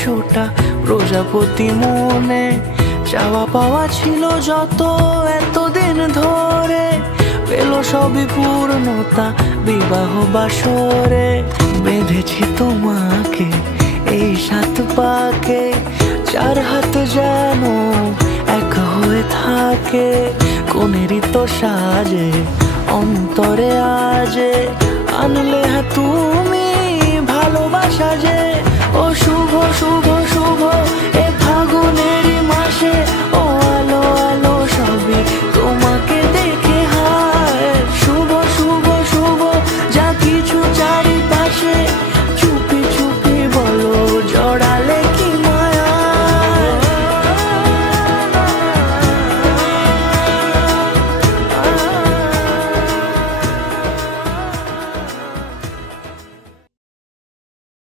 100টা প্রজাপতি মনে, চাওয়া পাওয়া ছিল যত এতদিন ধরে, পেল সবই পূর্ণতা বিবাহ বাসরে। বেঁধেছি তোমাকে এই 7 পাকে, 4 হাত যেন এক হয়ে থাকে। কোনেরই তো সাজে অন্তরে আজে, আনলে তুমি ভালোবাসা যে